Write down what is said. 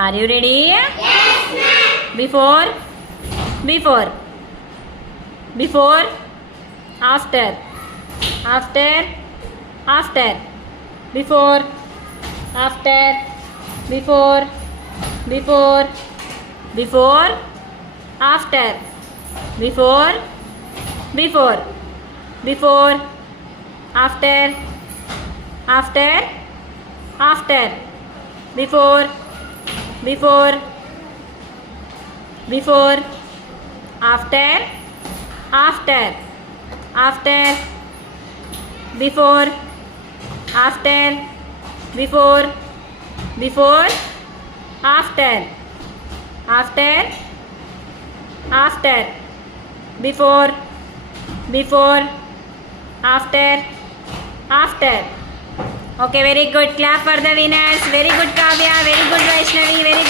Are you ready? Before, before, before, after, after, after, before, after, before, before, before, after, before, before, before, after, after, after, before, before, before, after, after, after, before, after, before, before, after, after, after, before, before, after, after. Okay, very good. Clap for the winners. Very good, Kavya. Very good, Vaishnavi. Very